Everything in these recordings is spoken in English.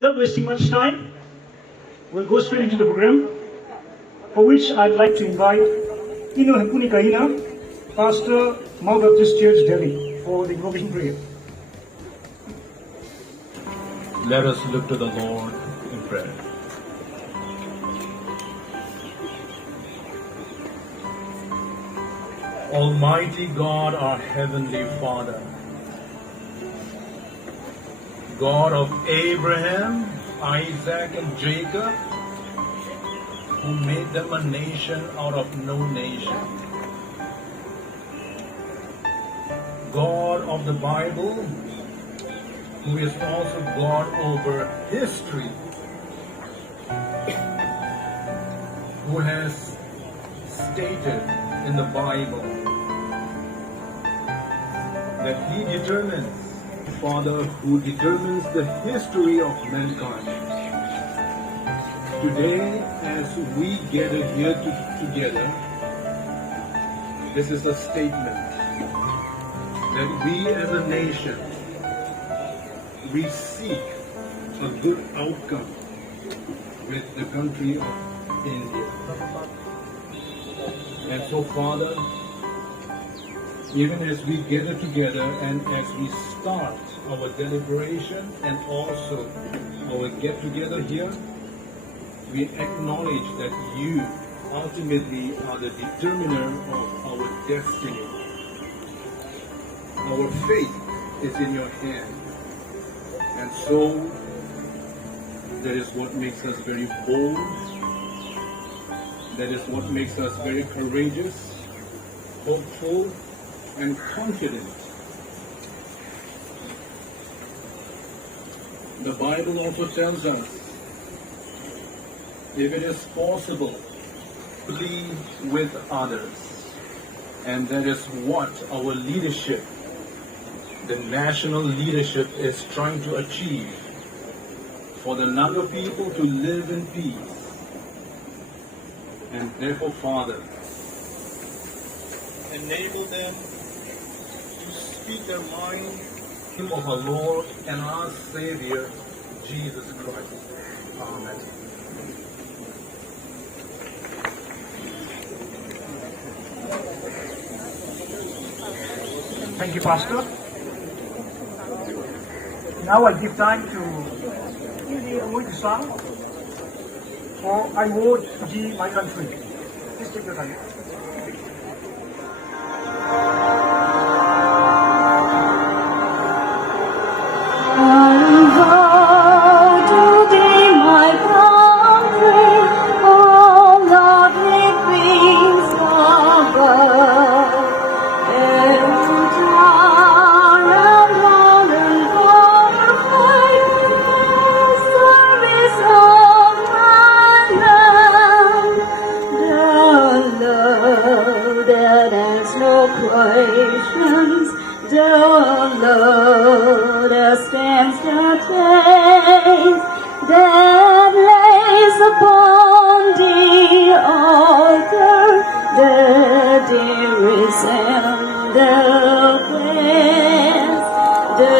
Without wasting much time, we'll go straight into the program, for which I'd like to invite Ino Hepuni Kahina, Pastor, Mount Baptist Church, Delhi, for the invocation prayer. Let us look to the Lord in prayer. Almighty God, our Heavenly Father, God of Abraham, Isaac, and Jacob, who made them a nation out of no nation. God of the Bible, who is also God over history, who has stated in the Bible that He determines, Father, who determines the history of mankind. Today, as we gather here together, this is a statement that we as a nation, we seek a good outcome with the country of India. And so, Father, even as we gather together and as we start our deliberation and also our get-together here, we acknowledge that you ultimately are the determiner of our destiny. Our faith is in your hand. And so, that is what makes us very bold. That is what makes us very courageous, hopeful, and confident. The Bible also tells us, if it is possible, plead with others. And that is what our leadership, the national leadership, is trying to achieve, for the Naga people to live in peace. And therefore, Father, enable them to speak their mind of our Lord and our Savior, Jesus Christ. Amen. Thank you, Pastor. Now I give time to avoid the song for I Vote G My Country. Please take your time. That lays upon the altar the dearest and the best, the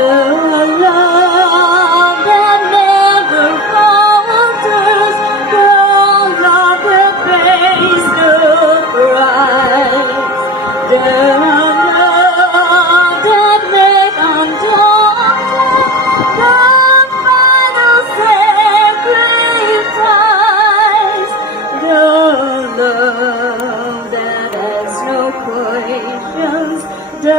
love that never falters, the love that pays the price, the love that makes undaunted the final sacrifice, the love that has no questions, the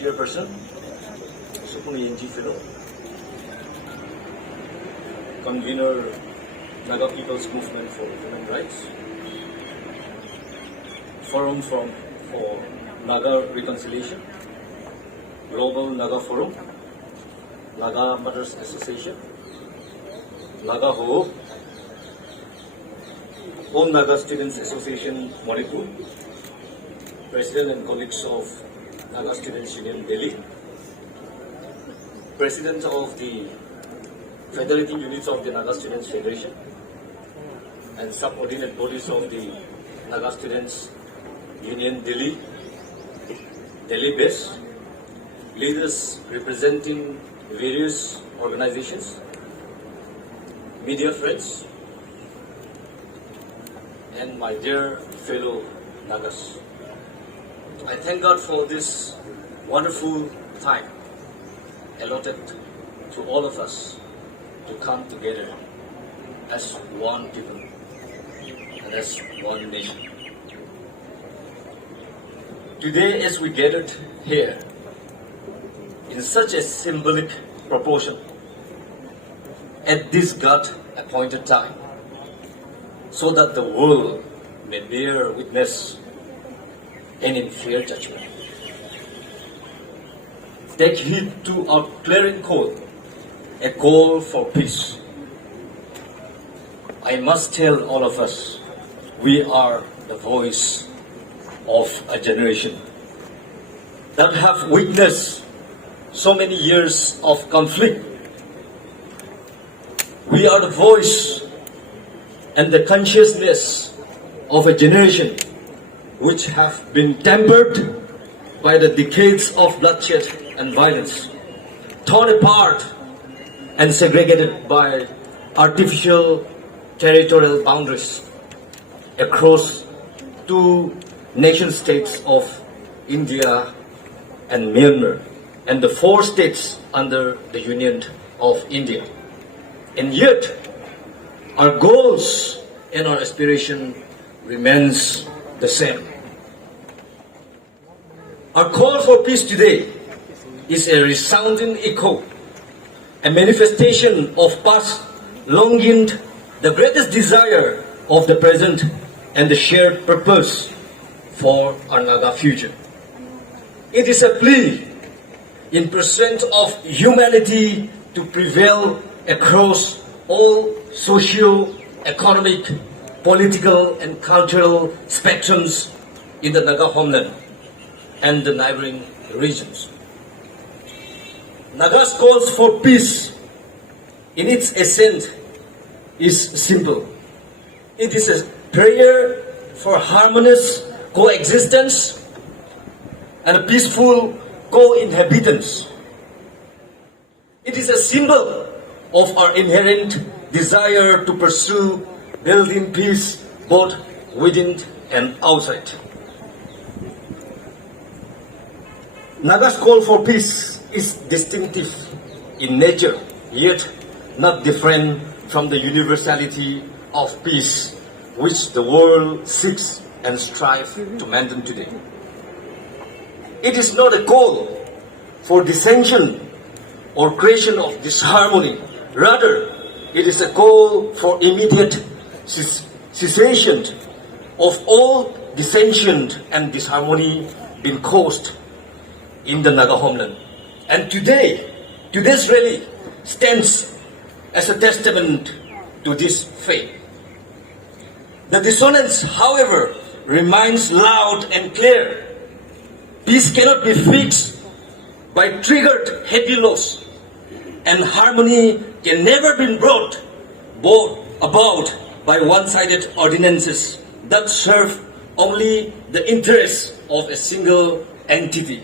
Chairperson, Supuni Inji Fellow, Convener, Naga People's Movement for Human Rights, Forum for Naga Reconciliation, Global Naga Forum, Naga Mothers Association, Naga Ho, Home Naga Students Association, Manipur, President and colleagues of Naga Students Union, Delhi, President of the Federating Units of the Naga Students Federation, and subordinate bodies of the Naga Students Union, Delhi, Delhi-based, leaders representing various organizations, media friends, and my dear fellow Nagas. I thank God for this wonderful time allotted to all of us to come together as one people and as one nation. Today, as we gathered here in such a symbolic proportion at this God-appointed time, so that the world may bear witness and in fair judgment. Take heed to our clarion call, a call for peace. I must tell all of us, we are the voice of a generation that have witnessed so many years of conflict. We are the voice and the consciousness of a generation which have been tempered by the decades of bloodshed and violence, torn apart and segregated by artificial territorial boundaries across two nation states of India and Myanmar and the 4 states under the Union of India. And yet, our goals and our aspiration remains the same. Our call for peace today is a resounding echo, a manifestation of past longing, the greatest desire of the present, and the shared purpose for our Naga future. It is a plea in pursuit of humanity to prevail across all socio-economic, political and cultural spectrums in the Naga homeland and the neighboring regions. Naga's calls for peace in its essence is simple. It is a prayer for harmonious coexistence and a peaceful co-inhabitance. It is a symbol of our inherent desire to pursue building peace both within and outside. Naga's call for peace is distinctive in nature, yet not different from the universality of peace which the world seeks and strives to maintain today. It is not a call for dissension or creation of disharmony. Rather, it is a call for immediate cessation of all dissension and disharmony being caused in the Naga homeland. And today's rally stands as a testament to this faith. The dissonance, however, remains loud and clear. Peace cannot be fixed by triggered heavy loss, and harmony can never be brought about by one-sided ordinances that serve only the interests of a single entity.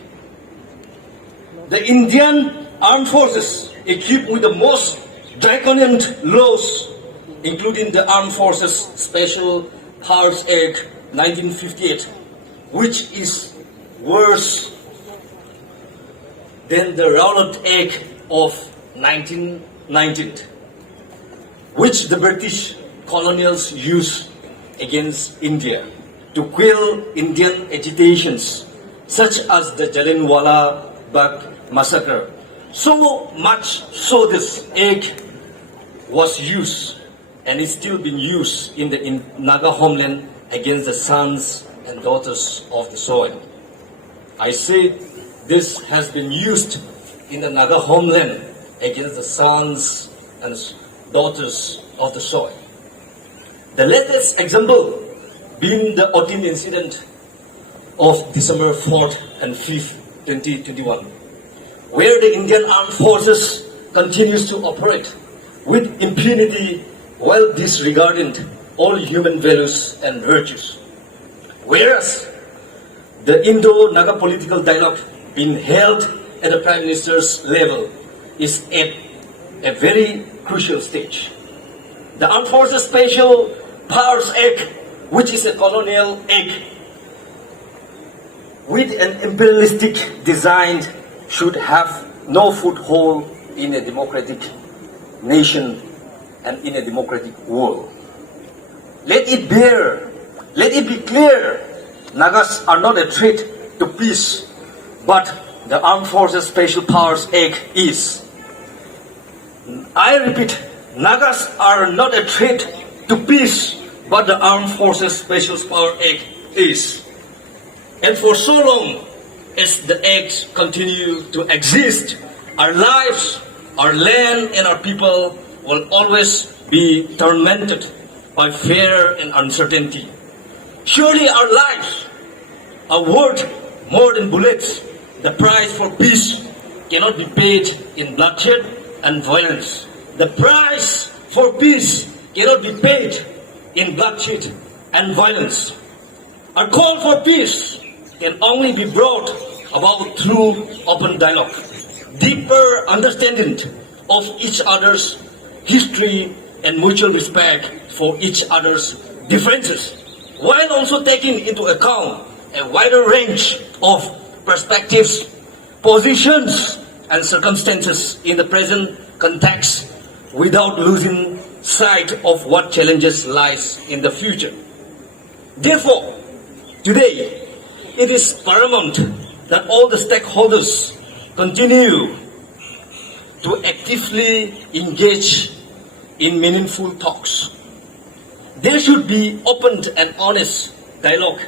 The Indian Armed Forces, equipped with the most draconian laws, including the Armed Forces Special Powers Act 1958, which is worse than the Rowlatt Act of 1919, which the British colonials used against India to quell Indian agitations such as the Jallianwala but massacre. So much so this egg was used and is still being used in the Naga homeland against the sons and daughters of the soil. I say this has been used in the Naga homeland against the sons and daughters of the soil. The latest example being the 14th incident of December 4th and 5th, 2021, where the Indian Armed Forces continues to operate with impunity while disregarding all human values and virtues. Whereas the Indo-Naga political dialogue being held at the Prime Minister's level is at a very crucial stage. The Armed Forces Special Powers Act, which is a colonial act with an imperialistic design, should have no foothold in a democratic nation and in a democratic world. Let it be clear, Nagas are not a threat to peace, but the Armed Forces Special Powers Act is. I repeat, Nagas are not a threat to peace, but the Armed Forces Special Powers Act is. And for so long as the Act continue to exist, our lives, our land, and our people will always be tormented by fear and uncertainty. Surely our lives are worth more than bullets. The price for peace cannot be paid in bloodshed and violence. The price for peace cannot be paid in bloodshed and violence. Our call for peace can only be brought about through open dialogue, deeper understanding of each other's history, and mutual respect for each other's differences, while also taking into account a wider range of perspectives, positions, and circumstances in the present context, without losing sight of what challenges lies in the future. Therefore, today, it is paramount that all the stakeholders continue to actively engage in meaningful talks. There should be open and honest dialogue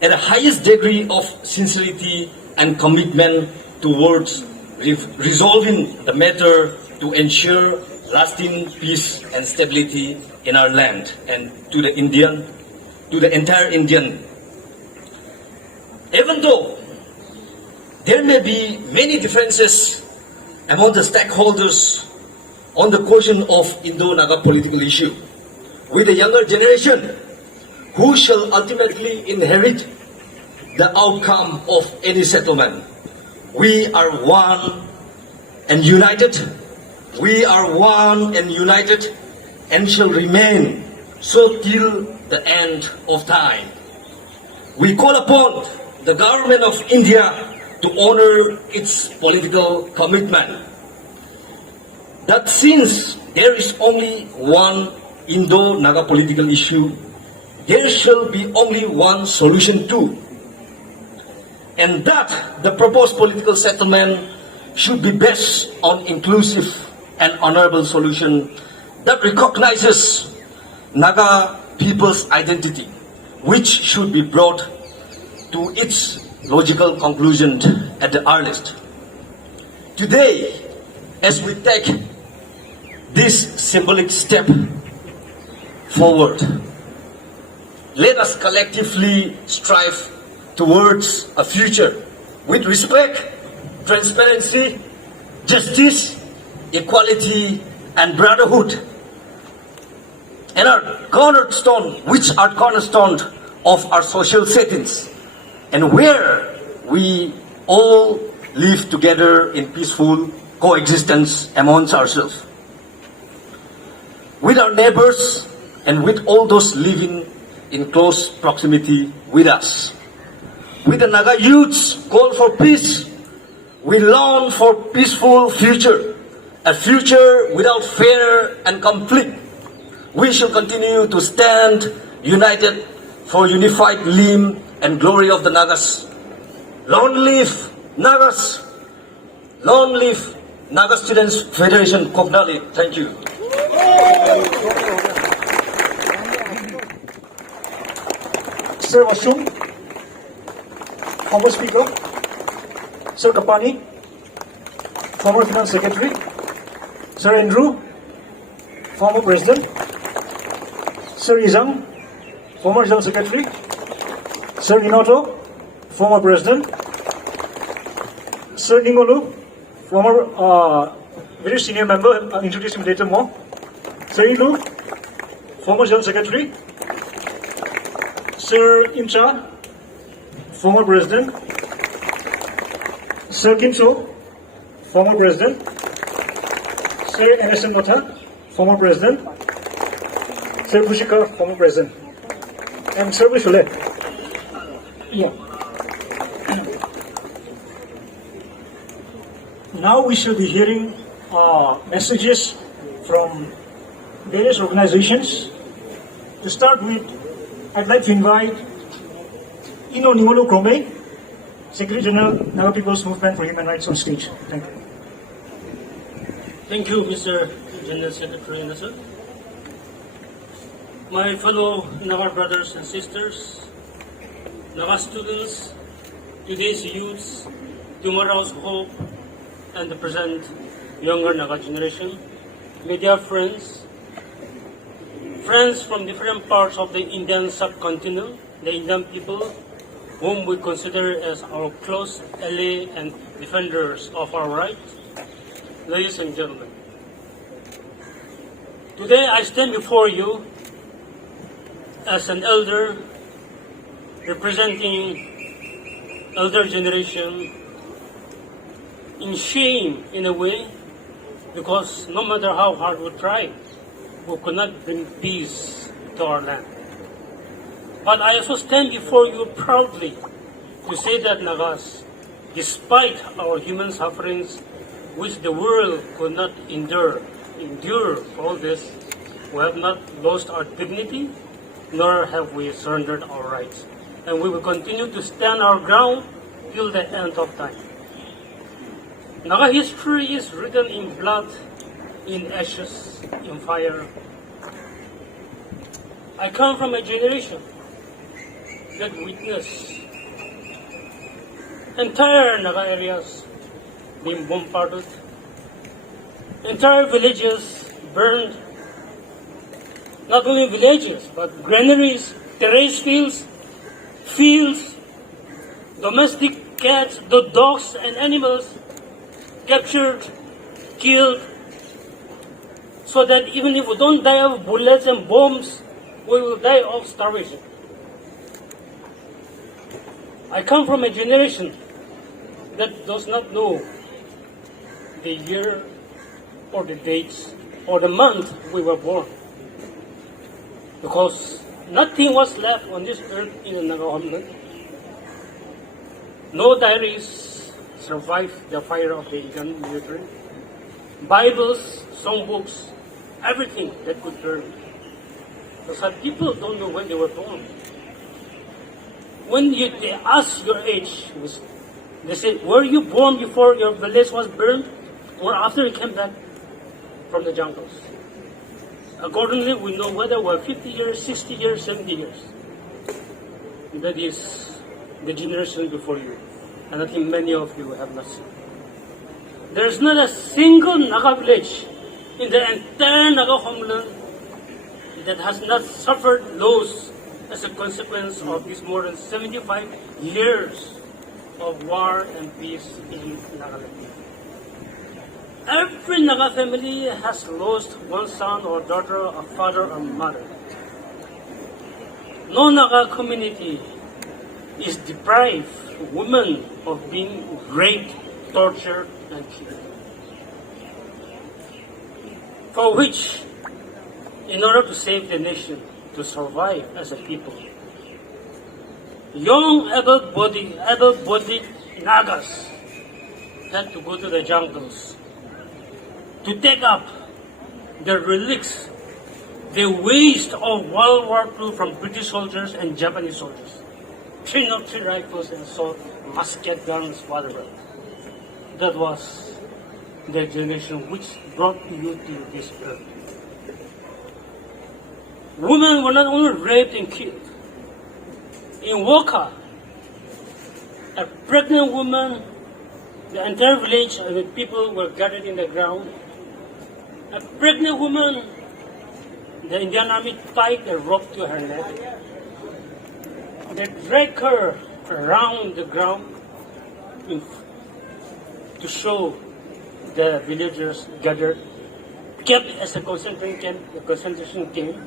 at the highest degree of sincerity and commitment towards resolving the matter to ensure lasting peace and stability in our land and to the entire Indian. Even though there may be many differences among the stakeholders on the question of Indo-Naga political issue, with the younger generation who shall ultimately inherit the outcome of any settlement, we are one and united. We are one and united and shall remain so till the end of time. We call upon the government of India to honor its political commitment, that since there is only one Indo-Naga political issue, there shall be only one solution too, and that the proposed political settlement should be based on inclusive and honorable solution that recognizes Naga people's identity, which should be brought to its logical conclusion at the earliest. Today, as we take this symbolic step forward, let us collectively strive towards a future with respect, transparency, justice, equality, and brotherhood, and our cornerstone, which are cornerstone of our social settings, and where we all live together in peaceful coexistence amongst ourselves, with our neighbors and with all those living in close proximity with us. With the Naga youth's call for peace, we long for peaceful future, a future without fear and conflict. We shall continue to stand united for unified limb and glory of the Nagas. Long live Nagas! Long live Naga Students Federation Kognali. Thank you. Sir Ashum, former Speaker. Sir Kapani, former Finance Secretary. Sir Andrew, former President. Sir Izang, former General Secretary. Sir Inoto, former President. Sir Ningolu, former very senior member, I'll introduce him later more. Sir Indu, former General Secretary. Sir Imcha, former President. Sir Kimso, former President. Sir NSM Mata, former President. Sir Bushika, former President. And Sir Vishule. Yeah. Now we shall be hearing messages from various organizations. To start with, I'd like to invite Ino Nimolo Krome, Secretary General, Naga People's Movement for Human Rights on stage. Thank you. Thank you, Mr. General Secretary Nasa. My fellow Naga brothers and sisters, Naga students, today's youths, tomorrow's hope, and the present younger Naga generation, media friends, friends from different parts of the Indian subcontinent, the Indian people, whom we consider as our close ally and defenders of our rights. Ladies and gentlemen, today I stand before you as an elder representing elder generation in shame in a way, because no matter how hard we try, we could not bring peace to our land. But I also stand before you proudly to say that Nagas, despite our human sufferings, which the world could not endure for all this, we have not lost our dignity, nor have we surrendered our rights. And we will continue to stand our ground till the end of time. Naga history is written in blood, in ashes, in fire. I come from a generation that witnessed entire Naga areas being bombarded, entire villages burned, not only villages, but granaries, terrace fields, domestic cats, the dogs and animals captured, killed, so that even if we don't die of bullets and bombs, we will die of starvation. I come from a generation that does not know the year or the dates or the month we were born, because nothing was left on this earth in the Naga homeland. No diaries survived the fire of the Indian military. Bibles, songbooks, everything that could burn. So some people don't know when they were born. When they ask your age, they say, were you born before your village was burned or after you came back from the jungles? Accordingly, we know whether we're 50 years, 60 years, 70 years. That is the generation before you. And I think many of you have not seen. There is not a single Naga village in the entire Naga homeland that has not suffered loss as a consequence of these more than 75 years of war and peace in Nagaland. Every Naga family has lost one son or daughter, a father or mother. No Naga community is deprived women of being raped, tortured, and killed. For which, in order to save the nation, to survive as a people, young able-bodied Nagas had to go to the jungles to take up the relics, the waste of World War II from British soldiers and Japanese soldiers. 303 rifles and assault musket guns, whatever. That was the generation which brought you to this earth. Women were not only raped and killed. In Waka, a pregnant woman, the entire village and the people were gathered in the ground. A pregnant woman, the Indian army tied a rope to her neck. They dragged her around the ground to show the villagers gathered, kept as a concentration camp.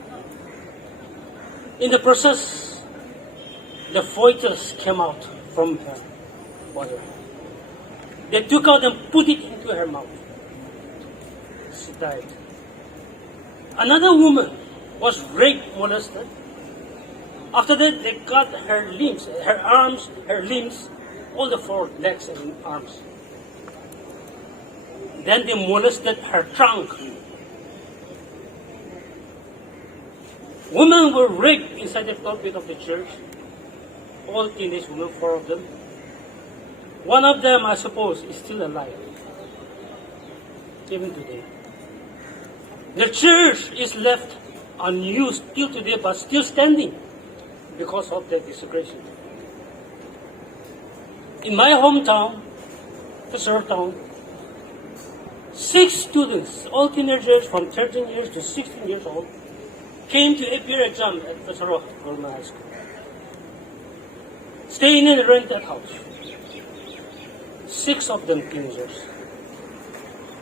In the process, the fetus came out from her mother. They took out and put it into her mouth. She died. Another woman was raped, molested. After that, they cut her limbs, her arms, her limbs, all the four legs and arms. Then they molested her trunk. Women were raped inside the pulpit of the church. All teenage women, 4 of them. One of them, I suppose, is still alive, even today. The church is left unused till today, but still standing because of the desecration. In my hometown, the town, 6 students, all teenagers from 13 years to 16 years old, came to appear exam at Pesaro Government High School, staying in a rented house. 6 of them teenagers.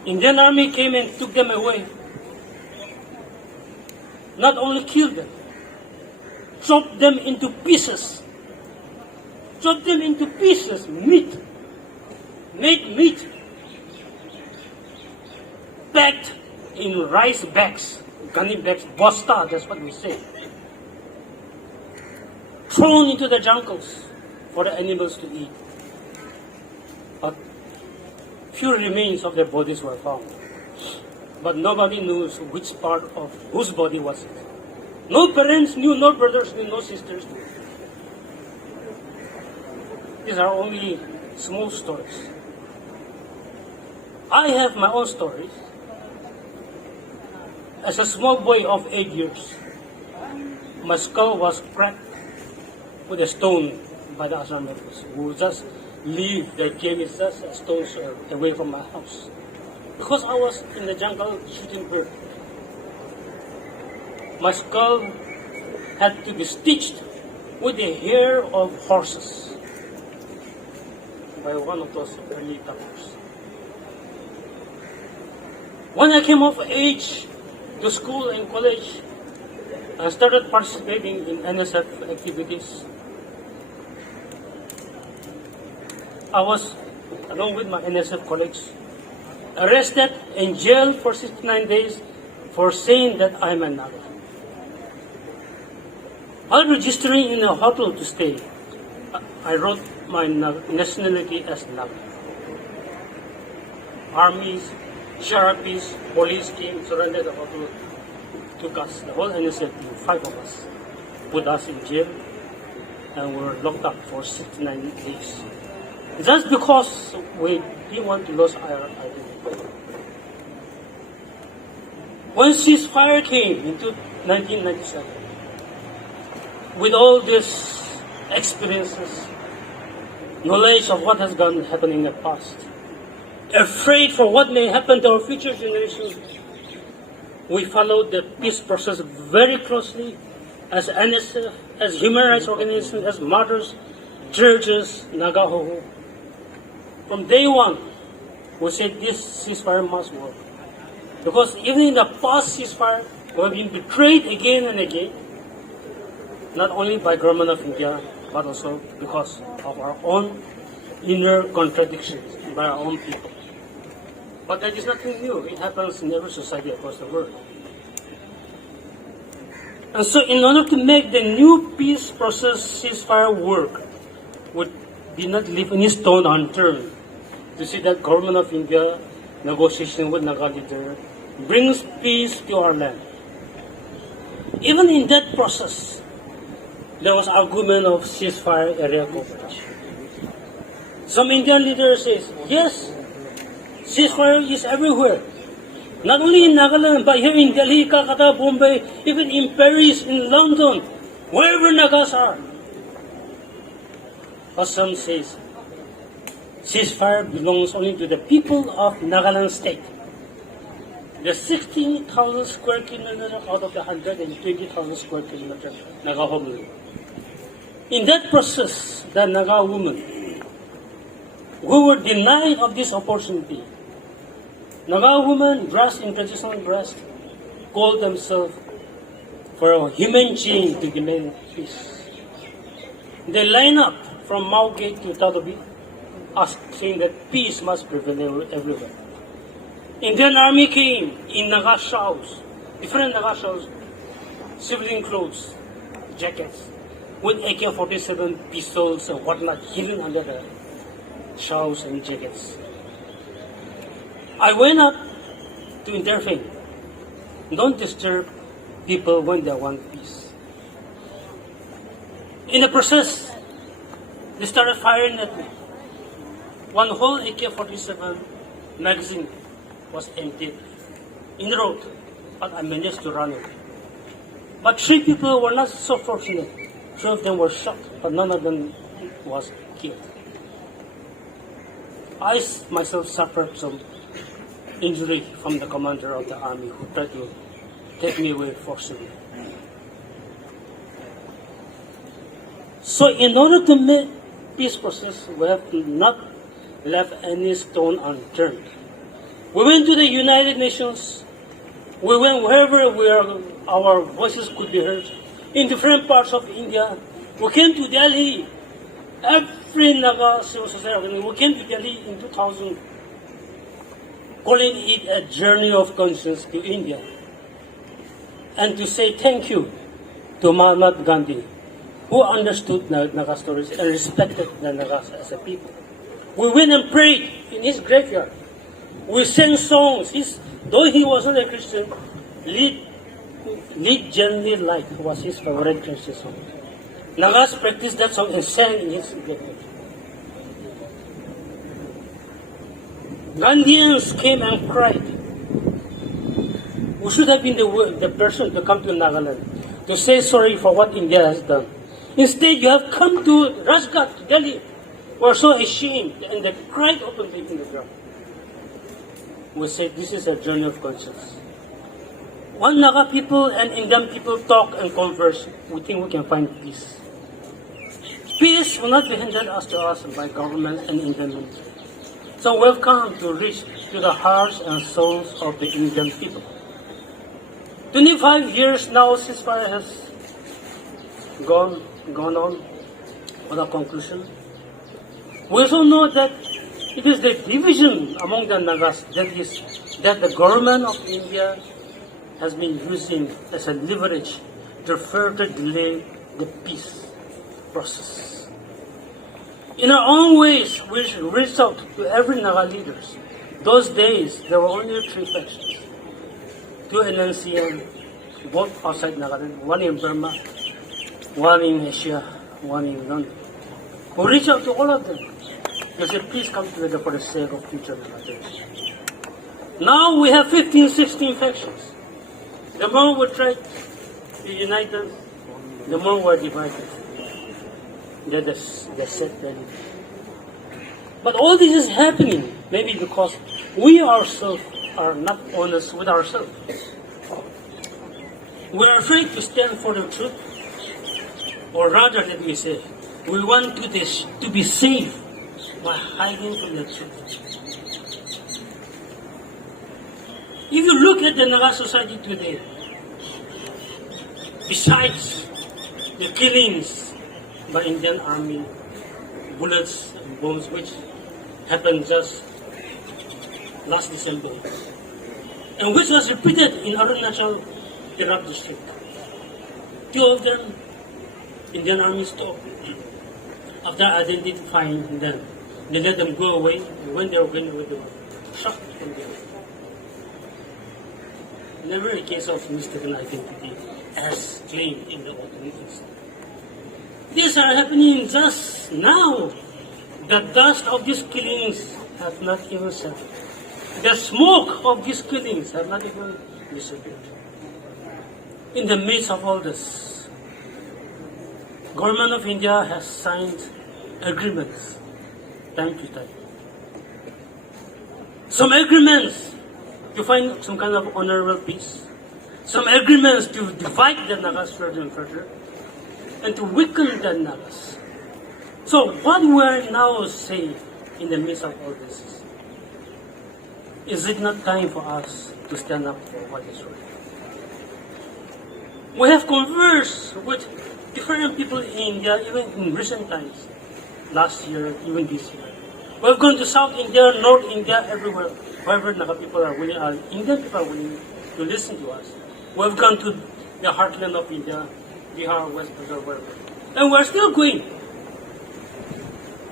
Indian army came and took them away. Not only killed them, chopped them into pieces. Chopped them into pieces, meat. Made meat. Packed in rice bags, gunny bags, bosta, that's what we say. Thrown into the jungles for the animals to eat. But few remains of their bodies were found. But nobody knows which part of whose body was it. No parents knew, no brothers knew, no sisters knew. These are only small stories. I have my own stories. As a small boy of 8 years, my skull was cracked with a stone by the Assam rebels who just leave the cave is just a stone's away from my house. Because I was in the jungle shooting bird. My skull had to be stitched with the hair of horses by one of those early doctors. When I came of age to school and college, I started participating in NSF activities. I was, along with my NSF colleagues, arrested and jailed for 69 days for saying that I'm a Naga. While registering in a hotel to stay, I wrote my nationality as Naga. Armies, sheriffs, police came, surrendered the hotel, took us, the whole NSF team, 5 of us, put us in jail, and were locked up for 69 days. Just because we didn't want to lose our identity. When ceasefire came into 1997, with all these experiences, knowledge of what has gone happening in the past, afraid for what may happen to our future generations, we followed the peace process very closely as NSF, as human rights organizations, as martyrs, churches, Naga. From day one, we said this ceasefire must work. Because even in the past ceasefire, we have been betrayed again and again, not only by government of India, but also because of our own inner contradictions by our own people. But that is nothing new. It happens in every society across the world. And so in order to make the new peace process ceasefire work, we did not leave any stone unturned to see that government of India, negotiation with Naga leader, brings peace to our land. Even in that process, there was argument of ceasefire area cooperation. Some Indian leaders says, yes, Ceasefire is everywhere. Not only in Nagaland, but here in Delhi, Calcutta, Bombay, even in Paris, in London, wherever Nagas are. But some says, ceasefire belongs only to the people of Nagaland state. The 16,000 square kilometers out of the 120,000 square kilometers Naga homeland. In that process, the Naga women who were denied of this opportunity, Naga women dressed in traditional dress called themselves for a human chain to demand peace. They line up from Mao Gate to Tatobi, saying that peace must prevail everywhere. Indian army came in Naga shawls, different Naga shawls, civilian clothes, jackets, with AK-47 pistols and whatnot hidden under the shawls and jackets. I went up to intervene. Don't disturb people when they want peace. In the process, they started firing at me. One whole AK-47 magazine was emptied in the road, but I managed to run it. But 3 people were not so fortunate. 2 of them were shot, but none of them was killed. I myself suffered some injury from the commander of the army who tried to take me away forcibly. So in order to make peace process, we have not left any stone unturned. We went to the United Nations. We went wherever our voices could be heard. In different parts of India. We came to Delhi. Every Naga civil society, we came to Delhi in 2000, calling it a journey of conscience to India. And to say thank you to Mahatma Gandhi, who understood Naga stories and respected the Nagas as a people. We went and prayed in his graveyard. We sang songs. Though he wasn't a Christian, Lead Gently Light was his favorite Christian song. Nagas practiced that song and sang in his graveyard. Gandhians came and cried. We should have been the person to come to Nagaland to say sorry for what India has done. Instead, you have come to Rajghat, to Delhi. We are so ashamed, and they cried openly in the ground. We said, this is a journey of conscience. When Naga people and Indian people talk and converse, we think we can find peace. Peace will not be handed to us by government and Indian military. So we have come to reach to the hearts and souls of the Indian people. 25 years now, ceasefire has gone on without conclusion. We also know that it is the division among the Nagas that the government of India has been using as a leverage to further delay the peace process. In our own ways, we reached out to every Naga leaders. Those days, there were only 3 factions. 2 in NCM, both outside Nagaland, 1 in Burma, 1 in Asia, 1 in London. We reached out to all of them. They said, please come together for the sake of future Nagas. Now we have 15, 16 factions. The more we try to unite them, the more we're divided. That's set value. But all this is happening maybe because we ourselves are not honest with ourselves. We're afraid to stand for the truth, or rather, let me say, we want to be safe by hiding from the truth. If you look at the Naga society today, besides the killings by Indian army, bullets and bombs, which happened just last December, and which was repeated in Arunachal, Iraq district. 2 of them, Indian army stopped. After identifying them, they let them go away, and when they were going away, they were shot from there. Never a case of mistaken identity as claimed in the authorities. These are happening just now. The dust of these killings have not even settled. The smoke of these killings have not even disappeared. In the midst of all this, Government of India has signed agreements time to time. Some agreements to find some kind of honorable peace. Some agreements to divide the Nagas further and further, and to weaken the Nagas. So what we are now saying in the midst of all this, is it not time for us to stand up for what is right? We have conversed with different people in India, even in recent times, last year, even this year. We have gone to South India, North India, everywhere. Wherever Naga people are willing, Indian people are willing to listen to us. We have gone to the heartland of India, Bihar, West Bengal, wherever. And we are still going.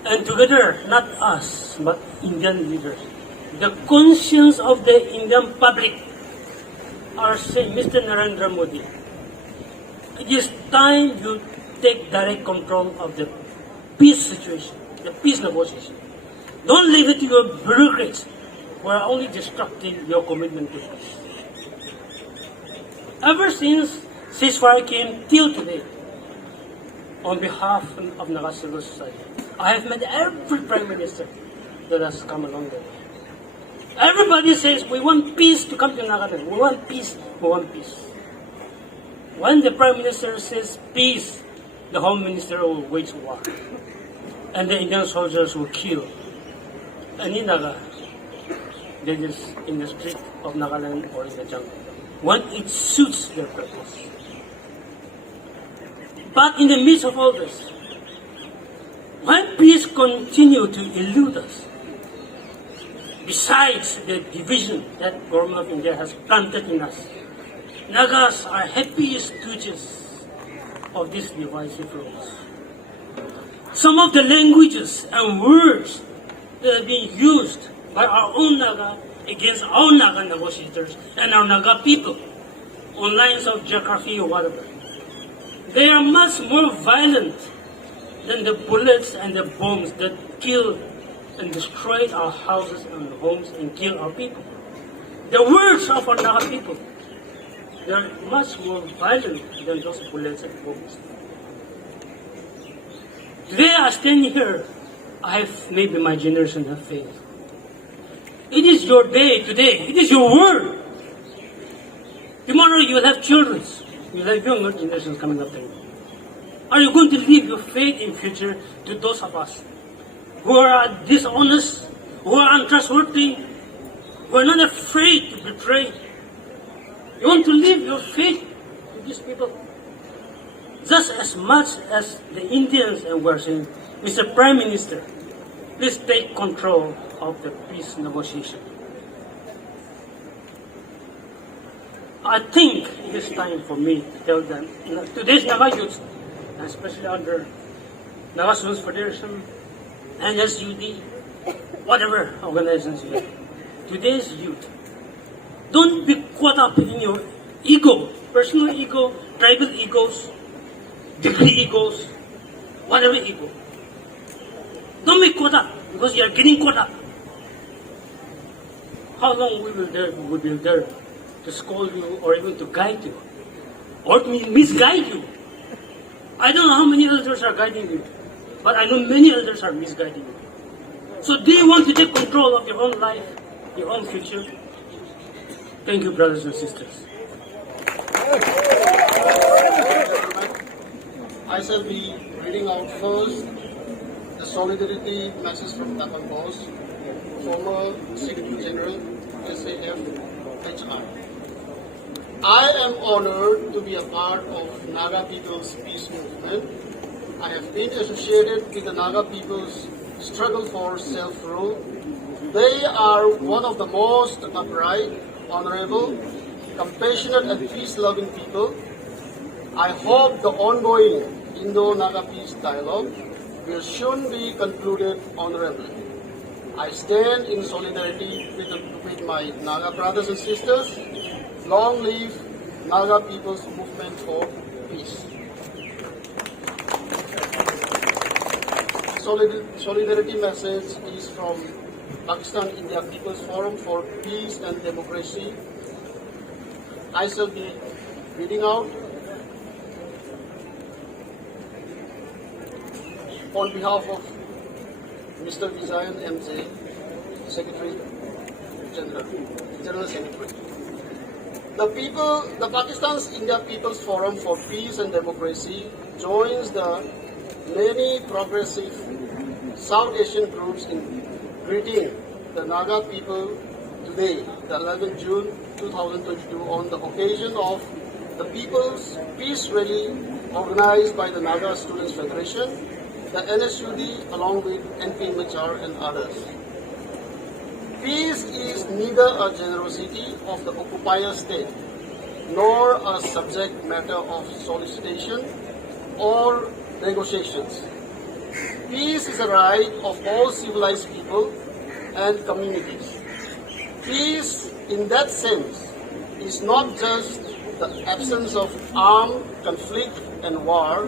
And together, not us, but Indian leaders, the conscience of the Indian public are saying, Mr. Narendra Modi, it is time you take direct control of the peace situation, the peace negotiation. Don't leave it to your bureaucrats who are only destructing your commitment to peace. Ever since ceasefire came till today, on behalf of Naga civil society, I have met every prime minister that has come along the way. Everybody says we want peace to come to Nagaland. We want peace. We want peace. When the prime minister says peace, the home minister will wage war, and the Indian soldiers will kill any Naga that is in the street of Nagaland or in the jungle, when it suits their purpose. But in the midst of all this, when peace continue to elude us, besides the division that Government of India has planted in us, Nagas are happy stooges of these divisive rules. Some of the languages and words that have been used by our own Naga against our Naga negotiators and our Naga people on lines of geography or whatever, they are much more violent than the bullets and the bombs that kill and destroy our houses and homes and kill our people. The words of our Naga people, they are much more violent than those bullets and bombs. Today I stand here, maybe my generation have failed. It is your day today, it is your world. Tomorrow you will have children, you will have younger generations coming up there. Are you going to leave your faith in future to those of us who are dishonest, who are untrustworthy, who are not afraid to betray? You want to leave your faith to these people? Just as much as the Indians and we are saying, Mr. Prime Minister, please take control of the peace negotiation. I think it is time for me to tell them, today's Naga youth, especially under Naga Students Federation, NSUD, whatever organizations you have, today's youth, don't be caught up in your ego, personal ego, tribal egos, degree egos, whatever ego. Don't be caught up because you are getting caught up. How long we will be there to scold you or even to guide you or to misguide you? I don't know how many elders are guiding you, but I know many elders are misguiding you. So do you want to take control of your own life, your own future? Thank you, brothers and sisters. I shall be reading out first the solidarity message from Tapan Bose, former Secretary General, SAF-HI. I am honored to be a part of Naga people's peace movement. I have been associated with the Naga people's struggle for self-rule. They are one of the most upright, honorable, compassionate and peace-loving people. I hope the ongoing Indo-Naga peace dialogue will soon be concluded honorably. I stand in solidarity with my Naga brothers and sisters. Long live Naga people's movement for peace. Solidarity message is from Pakistan-India People's Forum for Peace and Democracy, I shall be reading out on behalf of Mr. Vijayan M.J., Secretary General, General Secretary. The Pakistan's India People's Forum for Peace and Democracy joins the many progressive South Asian groups in greeting the Naga people today, the 11th June 2022, on the occasion of the People's Peace Rally organized by the Naga Students Federation, the NSUD, along with NP Mantar and others. Peace is neither a generosity of the occupier state, nor a subject matter of solicitation or negotiations. Peace is a right of all civilized people and communities. Peace, in that sense, is not just the absence of armed conflict and war,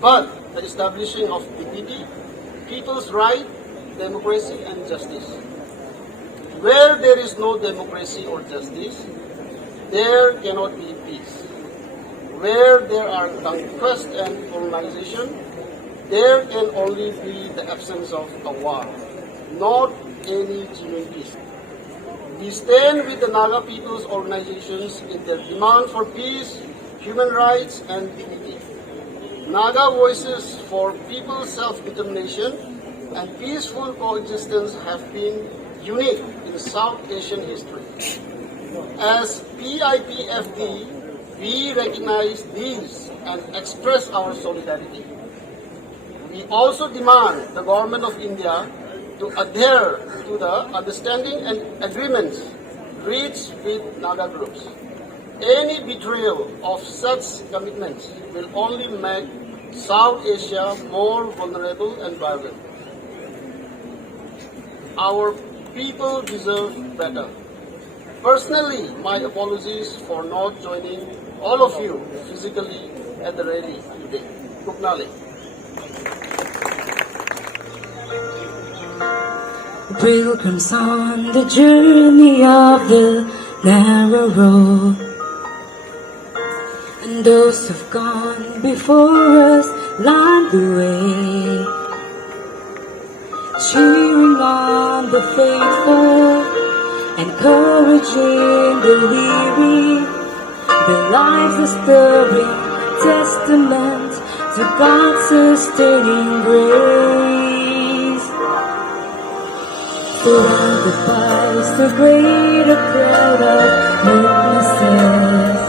but the establishing of dignity, people's right, democracy and justice. Where there is no democracy or justice, there cannot be peace. Where there are conquest and colonization, there can only be the absence of a war, not any genuine peace. We stand with the Naga people's organizations in their demand for peace, human rights and dignity. Naga voices for people's self-determination and peaceful coexistence have been unique in South Asian history. As PIPFD, we recognize these and express our solidarity. We also demand the Government of India to adhere to the understanding and agreements reached with Naga groups. Any betrayal of such commitments will only make South Asia more vulnerable and violent. Our people deserve better. Personally, my apologies for not joining all of you physically at the rally today. Kuknale. Pilgrims on the journey of the narrow road, and those who've gone before us light the way, cheering on the faithful, encouraging the weary. Their lives are stirring testament to God's sustaining grace. Surrounded by so great a crowd of witnesses,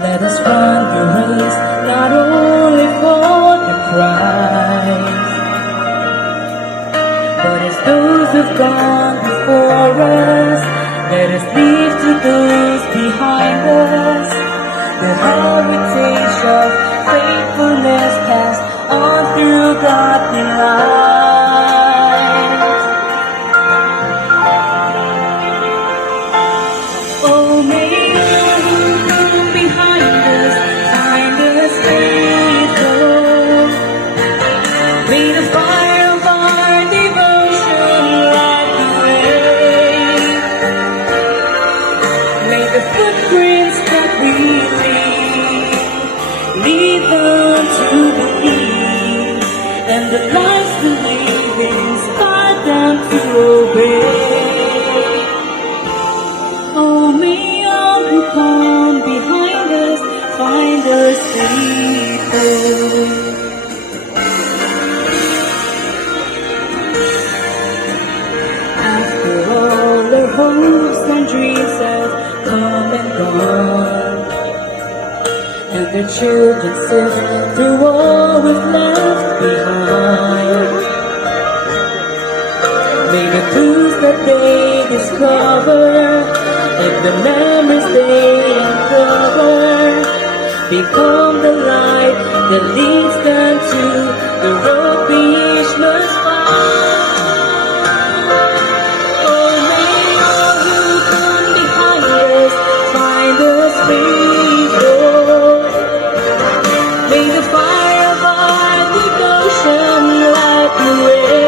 let us run the race not only for the prize, but as those who've gone before us, let us leave to those behind us the heritage of faithfulness passed on through godly lives. Oh, may you look behind us, find us faithful. May the fire of our devotion light the way. May the footprints that we lead them to believe, and the lives we live inspire them to obey. Oh, may all who come behind us find us faithful. After all our hopes and dreams have come and gone, and their children sift through all we've left behind, may the clues that they discover and the memories they uncover become the light that leads them to the road we each must find. Oh, may all who come behind us find us faithful. May the fire of our devotion light the way.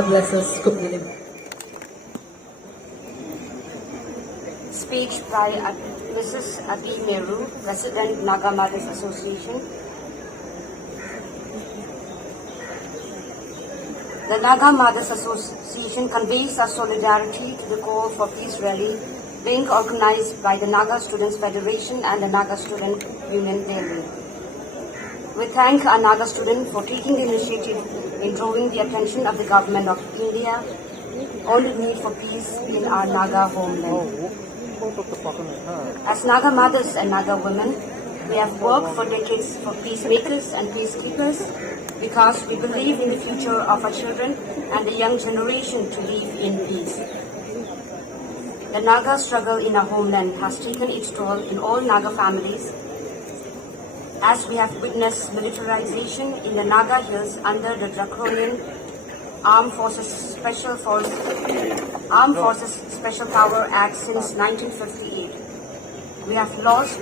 God bless us. Kup-nilim. Speech by Mrs. Abi Meru, President Naga Mothers Association. The Naga Mothers Association conveys our solidarity to the call for peace rally being organized by the Naga Students Federation and the Naga Student Union Delhi. We thank our Naga students for taking the initiative in drawing the attention of the government of India on the need for peace in our Naga homeland. As Naga mothers and Naga women, we have worked for decades for peacemakers and peacekeepers because we believe in the future of our children and the young generation to live in peace. The Naga struggle in our homeland has taken its toll in all Naga families, as we have witnessed militarization in the Naga hills under the draconian Armed Forces Special Power Act since 1958. We have lost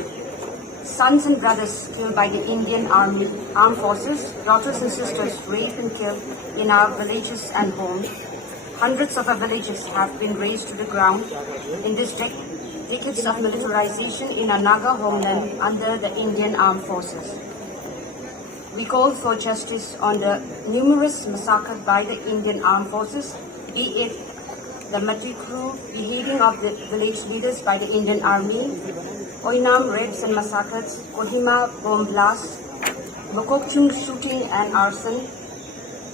sons and brothers killed by the Indian Army, Armed Forces, daughters and sisters raped and killed in our villages and homes. Hundreds of our villages have been razed to the ground in this decades of militarization in our Naga homeland under the Indian Armed Forces. We call for justice on the numerous massacres by the Indian Armed Forces, be it the Matikru beheading of the village leaders by the Indian Army, Oinam rapes and massacres, Kohima bomb blasts, Bokokchung shooting and arson,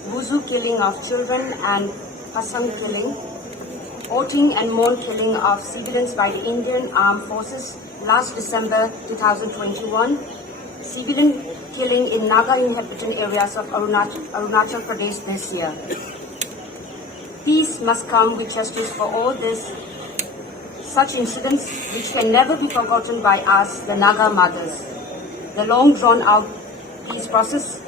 Buzu killing of children and Pasang killing, Oting and Mon killing of civilians by the Indian Armed Forces last December 2021, civilian killing in Naga inhabited areas of Arunachal Pradesh this year. Peace must come with justice for all this, such incidents which can never be forgotten by us, the Naga mothers. The long drawn out peace process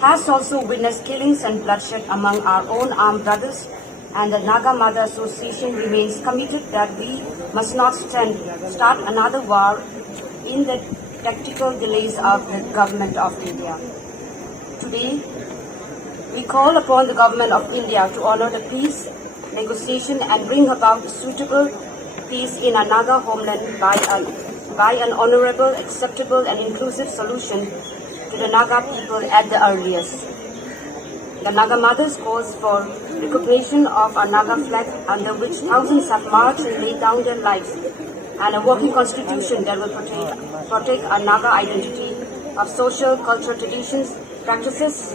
has also witnessed killings and bloodshed among our own armed brothers, and the Naga Mother Association remains committed that we must not start another war in the tactical delays of the government of India. Today, we call upon the government of India to honor the peace negotiation and bring about suitable peace in our Naga homeland by an honorable, acceptable and inclusive solution to the Naga people at the earliest. The Naga mothers calls for recognition of our Naga flag under which thousands have marched and laid down their lives, and a working constitution that will protect our Naga identity of social, cultural traditions, practices,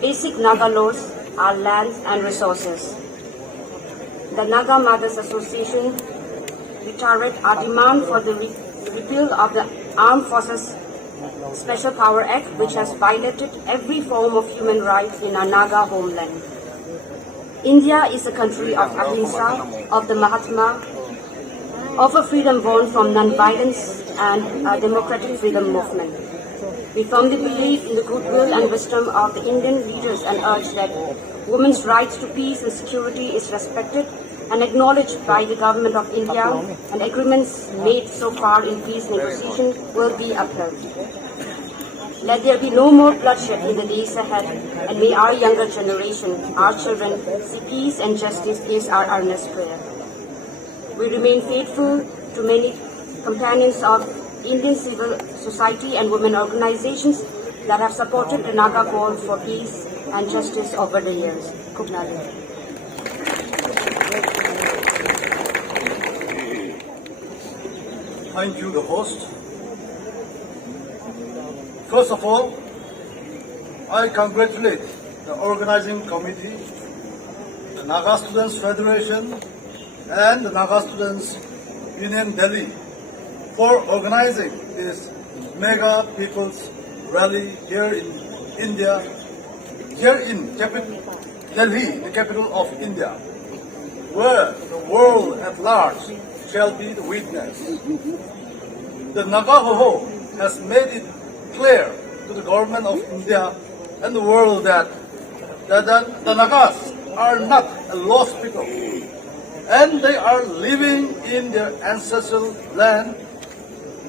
basic Naga laws, our lands and resources. The Naga Mothers Association reiterate our demand for the repeal of the Armed Forces Special Power Act, which has violated every form of human rights in our Naga homeland. India is a country of ahimsa, of the Mahatma, of a freedom born from non-violence and a democratic freedom movement. We firmly believe in the goodwill and wisdom of the Indian leaders and urge that women's rights to peace and security is respected and acknowledged by the government of India, and agreements made so far in peace negotiation will be upheld. Let there be no more bloodshed in the days ahead, and may our younger generation, our children, see peace and justice is our earnest prayer. We remain faithful to many companions of Indian civil society and women organizations that have supported the Naga call for peace and justice over the years. Kubnali. Thank you, the host. First of all, I congratulate the organizing committee, the Naga Students Federation, and the Naga Students Union Delhi for organizing this mega people's rally here in India, here in Delhi, the capital of India, where the world at large shall be the witness. The Naga Ho has made it clear to the government of India and the world that the Nagas are not a lost people, and they are living in their ancestral land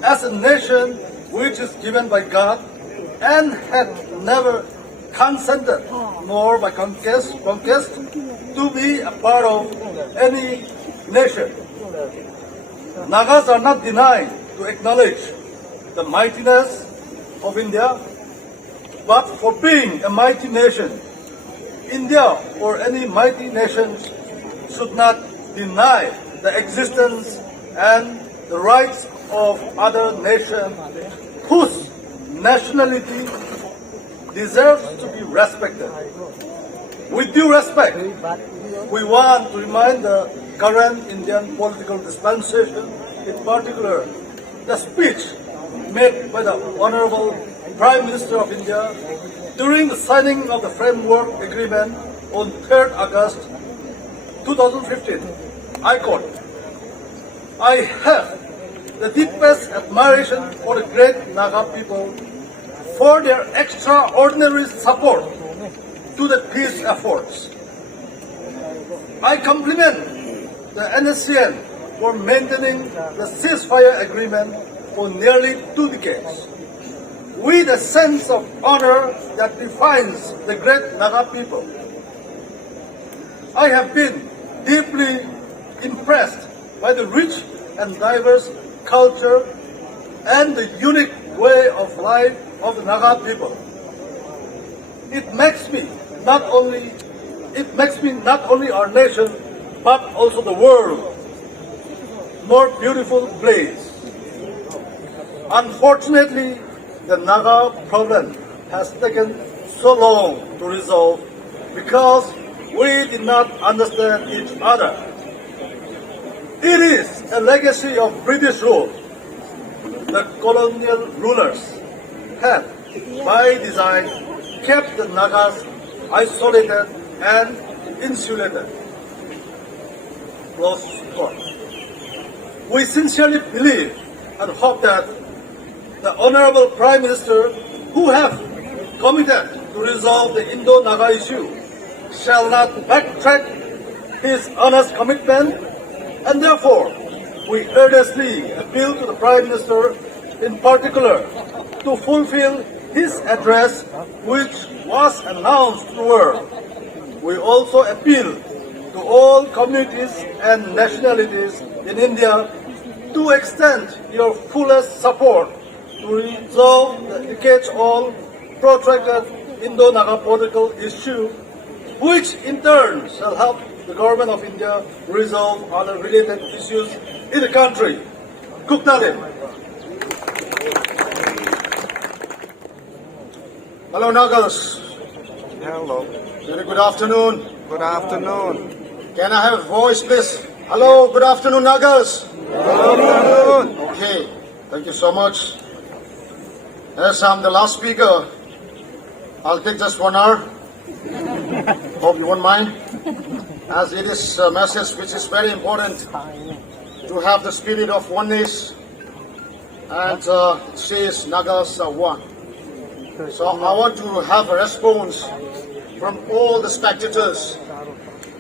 as a nation which is given by God and had never consented, nor by conquest, to be a part of any nation. Nagas are not denied to acknowledge the mightiness of India, but for being a mighty nation, India or any mighty nation should not deny the existence and the rights of other nations whose nationality deserves to be respected. With due respect, we want to remind the current Indian political dispensation, in particular, the speech made by the Honorable Prime Minister of India during the signing of the Framework Agreement on 3rd August 2015. I quote, "I have the deepest admiration for the great Naga people for their extraordinary support to the peace efforts. I compliment the NSCN for maintaining the ceasefire agreement for nearly 2 decades, with a sense of honor that defines the great Naga people. I have been deeply impressed by the rich and diverse culture and the unique way of life of the Naga people. It makes me not only our nation, but also the world more beautiful place. Unfortunately, the Naga problem has taken so long to resolve because we did not understand each other. It is a legacy of British rule. The colonial rulers have, by design, kept the Nagas isolated and insulated." Close quote. We sincerely believe and hope that the Honorable Prime Minister, who have committed to resolve the Indo-Naga issue, shall not backtrack his honest commitment, and therefore we earnestly appeal to the Prime Minister in particular to fulfill his address which was announced to the world. We also appeal to all communities and nationalities in India to extend your fullest support to resolve the decades-old protracted Indo-Naga political issue, which in turn shall help the government of India resolve other related issues in the country. Kuktalim. Hello, Nagas. Hello. Very good afternoon. Good afternoon. Can I have a voice, please? Hello, good afternoon, Nagas. Good afternoon. Okay, thank you so much. As I'm the last speaker, I'll take just 1 hour. Hope you won't mind. As it is a message which is very important to have the spirit of oneness and says Nagas are one. So I want to have a response from all the spectators.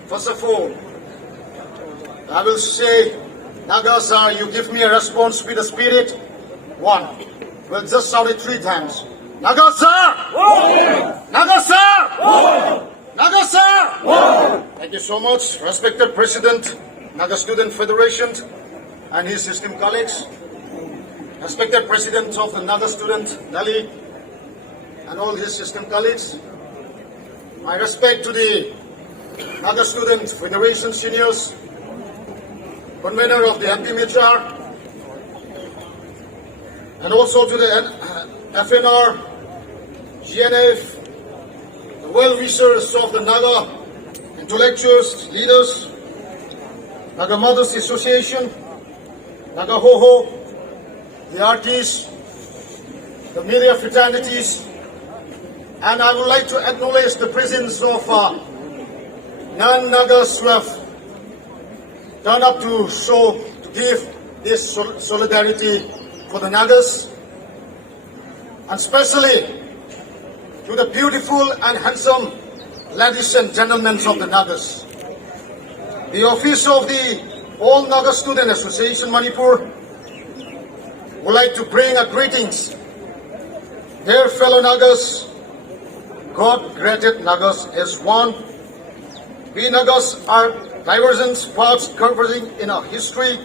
First of all, I will say, Nagas, you give me a response with the spirit. One. We'll just shout it 3 times. Nagas! Nagas! Nagas! Thank you so much, respected President, Naga Student Federation and his esteemed colleagues, respected President of the Naga Student Delhi and all his esteemed colleagues. My respect to the Naga Student Federation seniors, convener of the MP-Mitra, and also to the FNR, GNF, the well-wishers of the Naga intellectuals, leaders, Naga Mothers Association, Naga Ho-Ho, the artists, the media fraternities, and I would like to acknowledge the presence of non-Nagas who have turned up to give this solidarity for the Nagas, and especially to the beautiful and handsome ladies and gentlemen of the Nagas. The office of the All Naga Student Association Manipur would like to bring greetings, dear fellow Nagas, God created Nagas as one. We Nagas are divergent parts converging in our history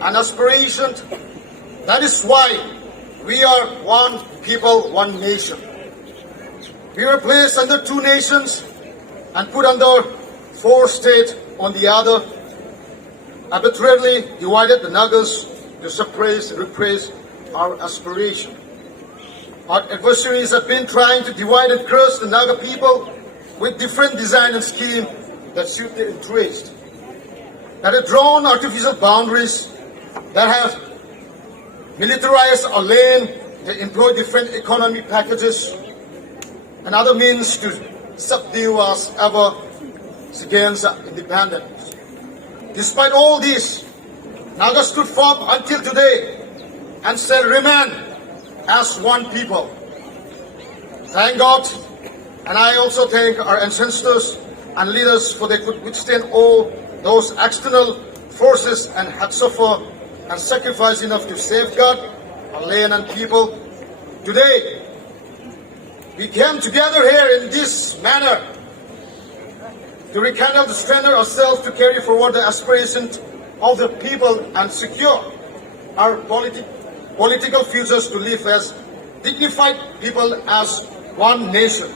and aspiration. That is why we are one people, one nation. We were placed under two nations and put under four states on the other, arbitrarily divided the Nagas to suppress and repress our aspiration. Our adversaries have been trying to divide and crush the Naga people with different design and scheme that suit their interest, that have drawn artificial boundaries, that have militarized our land, they employ different economic packages and other means to subdue us ever against independence. Despite all this, Naga stood firm until today and shall remain as one people. Thank God, and I also thank our ancestors and leaders for they could withstand all those external forces and had suffered and sacrificed enough to safeguard our land and people. Today, we came together here in this manner to rekindle the strength ourselves to carry forward the aspirations of the people and secure our political futures to live as dignified people as one nation.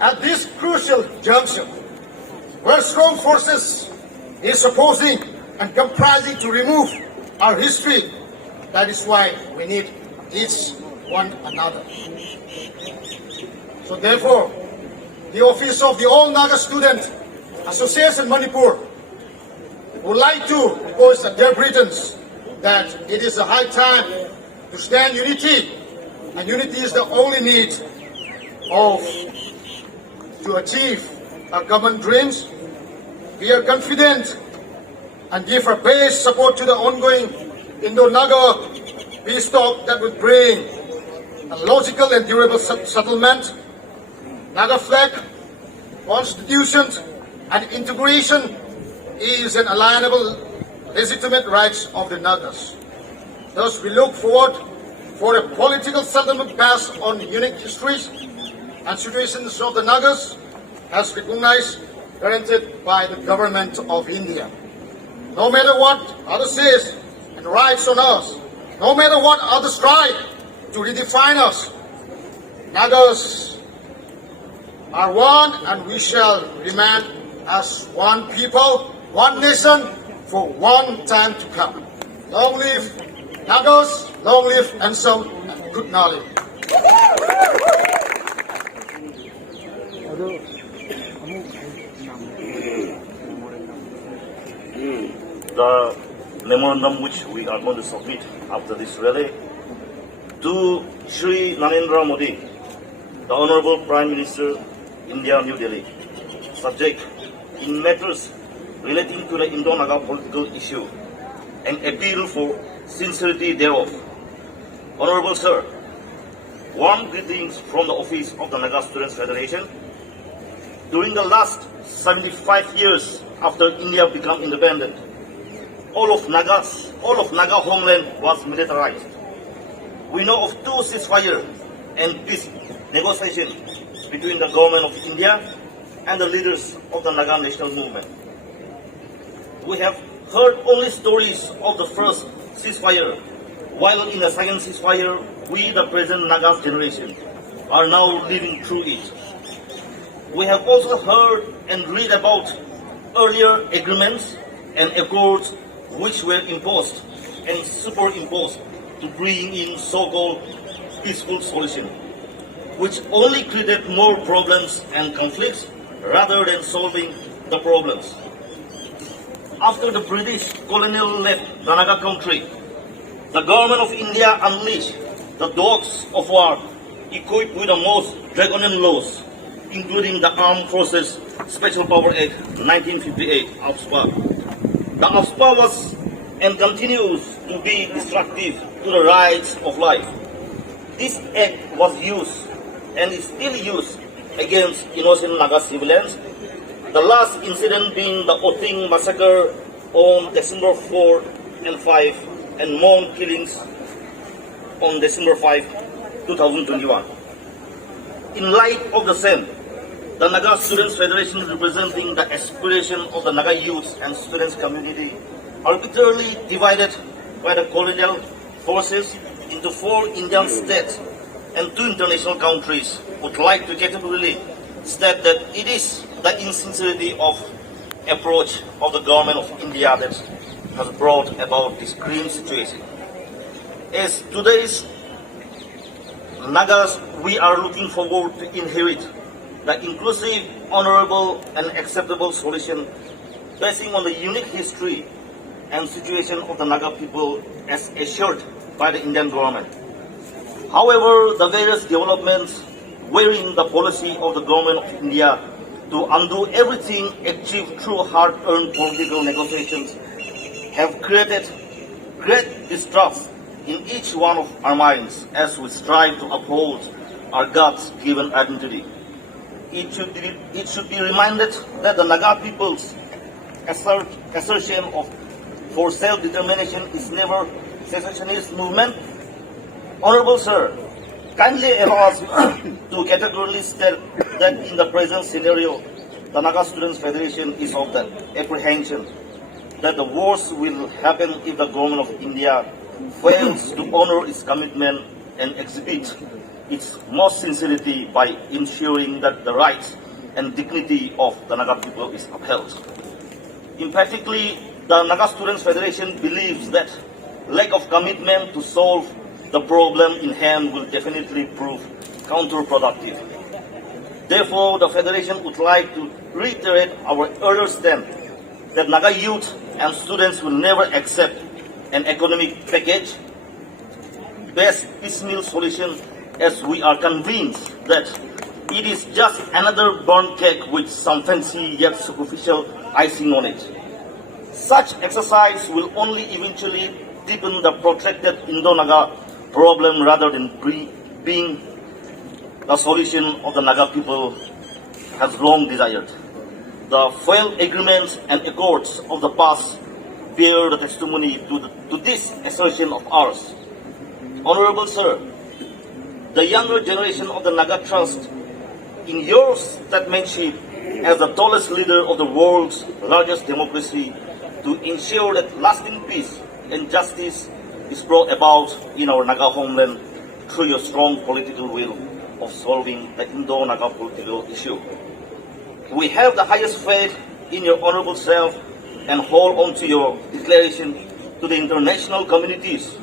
At this crucial juncture, where strong forces is opposing and comprising to remove our history, that is why we need each one another. So therefore, the office of the All Naga Student Association Manipur would like to propose to dear Britons that it is a high time to stand unity, and unity is the only need to achieve our common dreams. We are confident and give our best support to the ongoing Indo-Naga peace talk that would bring a logical and durable settlement. Naga flag, constitution, and integration is an alienable, legitimate rights of the Nagas. Thus, we look forward for a political settlement based on unique histories and situations of the Nagas as recognized, guaranteed by the government of India. No matter what others say and writes on us, no matter what others try to redefine us, Nagas are one and we shall remain as one people, one nation for one time to come. Long live Nagas, long live Ansem, and good knowledge. The memorandum which we are going to submit after this rally to Shri Narendra Modi, the Honorable Prime Minister, India, New Delhi, subject in matters relating to the Indo-Naga political issue and appeal for sincerity thereof. Honorable Sir, warm greetings from the office of the Naga Students Federation. During the last 75 years after India became independent, all of Naga homeland was militarized. We know of two ceasefire and peace negotiations between the government of India and the leaders of the Naga national movement. We have heard only stories of the first ceasefire, while in the second ceasefire, we, the present Naga generation, are now living through it. We have also heard and read about earlier agreements and accords which were imposed and superimposed to bring in so-called peaceful solution, which only created more problems and conflicts rather than solving the problems. After the British colonial left the Naga country, the government of India unleashed the dogs of war equipped with the most draconian laws, including the Armed Forces Special Power Act 1958, AFSPA. The AFSPA was and continues to be destructive to the rights of life. This act was used and is still used against innocent Naga civilians, the last incident being the Oting massacre on December 4 and 5 and Hmong killings on December 5, 2021. In light of the same, the Naga Students Federation, representing the aspiration of the Naga youth and students community, arbitrarily divided by the colonial forces into 4 Indian states and 2 international countries, would like to categorically state that it is the insincerity of approach of the government of India that has brought about this grim situation. As today's Nagas, we are looking forward to inherit the inclusive, honorable and acceptable solution basing on the unique history and situation of the Naga people as assured by the Indian government. However, the various developments wherein the policy of the government of India to undo everything achieved through hard-earned political negotiations have created great distrust in each one of our minds as we strive to uphold our God-given identity. It should be reminded that the Naga people's assertion for self-determination is never secessionist movement. Honorable Sir, kindly allow us to categorically state that in the present scenario, the Naga Students Federation is of the apprehension that the worst will happen if the government of India fails to honor its commitment and exhibit its most sincerity by ensuring that the rights and dignity of the Naga people is upheld. Emphatically, the Naga Students Federation believes that lack of commitment to solve the problem in hand will definitely prove counterproductive. Therefore, the Federation would like to reiterate our earlier stand that Naga youth and students will never accept an economic package-based piecemeal solution, as we are convinced that it is just another burnt cake with some fancy yet superficial icing on it. Such exercise will only eventually deepen the protracted Indo-Naga problem rather than being the solution of the Naga people has long desired. The failed agreements and accords of the past bear the testimony to this assertion of ours. Honorable Sir, the younger generation of the Naga trust in your statesmanship as the tallest leader of the world's largest democracy to ensure that lasting peace and justice is brought about in our Naga homeland through your strong political will of solving the Indo-Naga political issue. We have the highest faith in your honorable self and hold on to your declaration to the international communities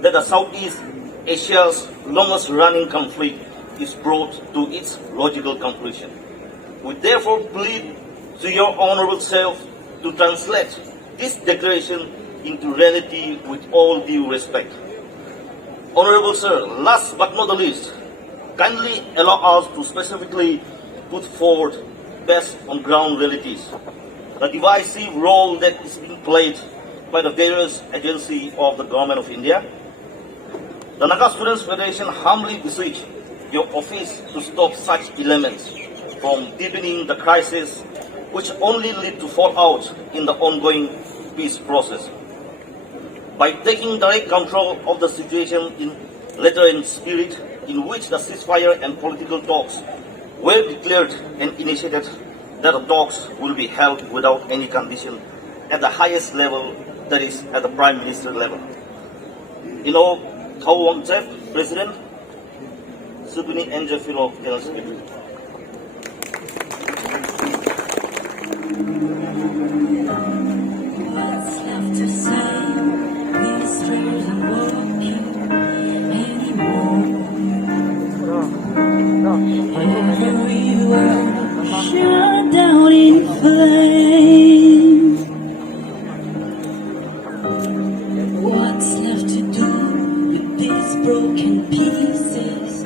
that the Southeast Asia's longest running conflict is brought to its logical conclusion. We therefore plead to your honorable self to translate this declaration into reality with all due respect. Honorable Sir, last but not the least, kindly allow us to specifically put forward based on ground realities the divisive role that is being played by the various agencies of the Government of India. The Naga Students Federation humbly beseech your office to stop such elements from deepening the crisis, which only lead to fallout in the ongoing peace process. By taking direct control of the situation in letter and spirit in which the ceasefire and political talks were declared and initiated, that the talks will be held without any condition at the highest level, that is, at the Prime Minister level. You know, Thawang Chef, President, Supini Enja Philo, What's left to say? These stairs are walking anymore. Every word shut down in flames. What's left to do with these broken pieces?